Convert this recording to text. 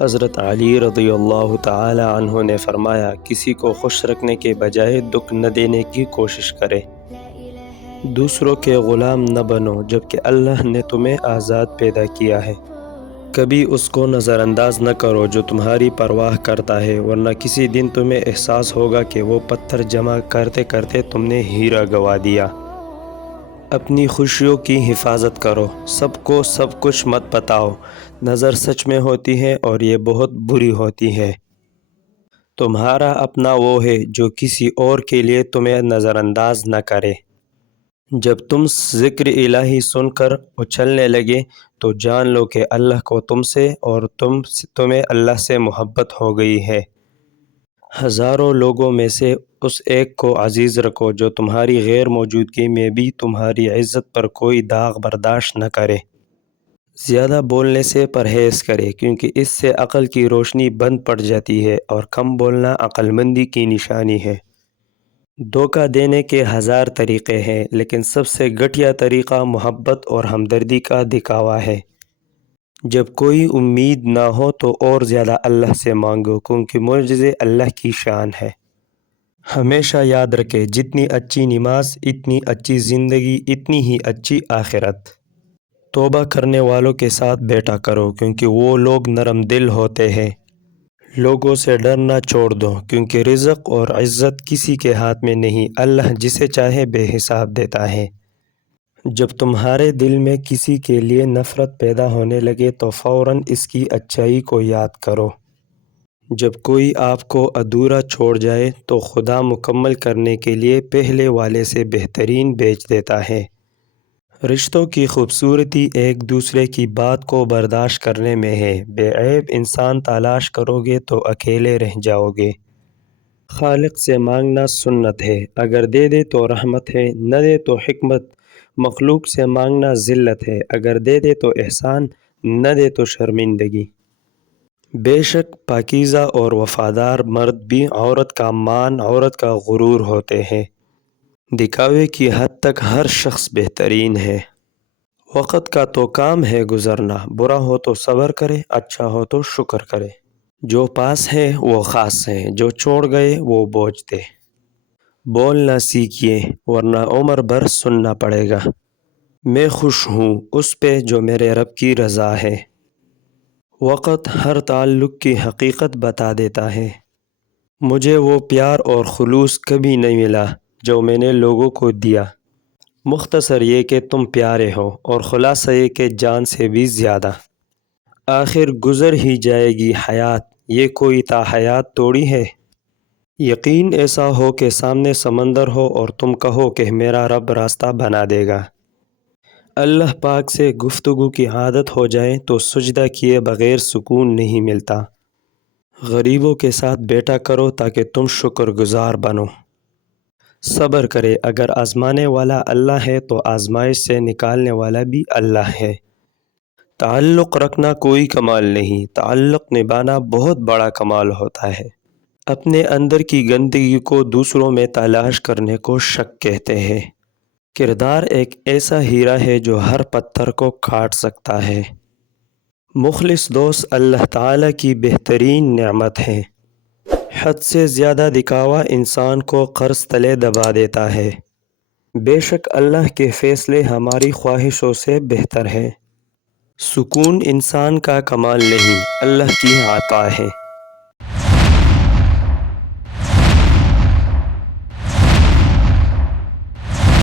حضرت علی رضی اللہ تعالی عنہ نے فرمایا، کسی کو خوش رکھنے کے بجائے دکھ نہ دینے کی کوشش کرے۔ دوسروں کے غلام نہ بنو جبکہ اللہ نے تمہیں آزاد پیدا کیا ہے۔ کبھی اس کو نظر انداز نہ کرو جو تمہاری پرواہ کرتا ہے، ورنہ کسی دن تمہیں احساس ہوگا کہ وہ پتھر جمع کرتے کرتے تم نے ہیرا گنوا دیا۔ اپنی خوشیوں کی حفاظت کرو، سب کو سب کچھ مت بتاؤ۔ نظر سچ میں ہوتی ہے اور یہ بہت بری ہوتی ہے۔ تمہارا اپنا وہ ہے جو کسی اور کے لیے تمہیں نظر انداز نہ کرے۔ جب تم ذکر الہی سن کر اچھلنے لگے تو جان لو کہ اللہ کو تم سے اور تمہیں اللہ سے محبت ہو گئی ہے۔ ہزاروں لوگوں میں سے اس ایک کو عزیز رکھو جو تمہاری غیر موجودگی میں بھی تمہاری عزت پر کوئی داغ برداشت نہ کرے۔ زیادہ بولنے سے پرہیز کرے کیونکہ اس سے عقل کی روشنی بند پڑ جاتی ہے، اور کم بولنا عقل مندی کی نشانی ہے۔ دھوکہ دینے کے ہزار طریقے ہیں، لیکن سب سے گھٹیا طریقہ محبت اور ہمدردی کا دکھاوا ہے۔ جب کوئی امید نہ ہو تو اور زیادہ اللہ سے مانگو، کیونکہ معجزے اللہ کی شان ہے۔ ہمیشہ یاد رکھے، جتنی اچھی نماز اتنی اچھی زندگی، اتنی ہی اچھی آخرت۔ توبہ کرنے والوں کے ساتھ بیٹھا کرو کیونکہ وہ لوگ نرم دل ہوتے ہیں۔ لوگوں سے ڈرنا چھوڑ دو کیونکہ رزق اور عزت کسی کے ہاتھ میں نہیں، اللہ جسے چاہے بے حساب دیتا ہے۔ جب تمہارے دل میں کسی کے لیے نفرت پیدا ہونے لگے تو فوراً اس کی اچھائی کو یاد کرو۔ جب کوئی آپ کو ادھورا چھوڑ جائے تو خدا مکمل کرنے کے لیے پہلے والے سے بہترین بھیج دیتا ہے۔ رشتوں کی خوبصورتی ایک دوسرے کی بات کو برداشت کرنے میں ہے۔ بے عیب انسان تلاش کرو گے تو اکیلے رہ جاؤ گے۔ خالق سے مانگنا سنت ہے، اگر دے دے تو رحمت ہے، نہ دے تو حکمت۔ مخلوق سے مانگنا ذلت ہے، اگر دے دے تو احسان، نہ دے تو شرمندگی۔ بے شک پاکیزہ اور وفادار مرد بھی عورت کا مان، عورت کا غرور ہوتے ہیں۔ دکھاوے کی حد تک ہر شخص بہترین ہے۔ وقت کا تو کام ہے گزرنا، برا ہو تو صبر کرے، اچھا ہو تو شکر کرے۔ جو پاس ہے وہ خاص ہے، جو چھوڑ گئے وہ بوجھ دے۔ بولنا سیکھیے ورنہ عمر بھر سننا پڑے گا۔ میں خوش ہوں اس پہ جو میرے رب کی رضا ہے۔ وقت ہر تعلق کی حقیقت بتا دیتا ہے۔ مجھے وہ پیار اور خلوص کبھی نہیں ملا جو میں نے لوگوں کو دیا۔ مختصر یہ کہ تم پیارے ہو، اور خلاصہ یہ کہ جان سے بھی زیادہ۔ آخر گزر ہی جائے گی حیات، یہ کوئی تا حیات توڑی ہے۔ یقین ایسا ہو کہ سامنے سمندر ہو اور تم کہو کہ میرا رب راستہ بنا دے گا۔ اللہ پاک سے گفتگو کی عادت ہو جائے تو سجدہ کیے بغیر سکون نہیں ملتا۔ غریبوں کے ساتھ بیٹھا کرو تاکہ تم شکر گزار بنو۔ صبر کرے، اگر آزمانے والا اللہ ہے تو آزمائش سے نکالنے والا بھی اللہ ہے۔ تعلق رکھنا کوئی کمال نہیں، تعلق نبھانا بہت بڑا کمال ہوتا ہے۔ اپنے اندر کی گندگی کو دوسروں میں تلاش کرنے کو شک کہتے ہیں۔ کردار ایک ایسا ہیرا ہے جو ہر پتھر کو کاٹ سکتا ہے۔ مخلص دوست اللہ تعالیٰ کی بہترین نعمت ہے۔ حد سے زیادہ دکھاوا انسان کو قرض تلے دبا دیتا ہے۔ بے شک اللہ کے فیصلے ہماری خواہشوں سے بہتر ہیں۔ سکون انسان کا کمال نہیں، اللہ کی عطا ہے۔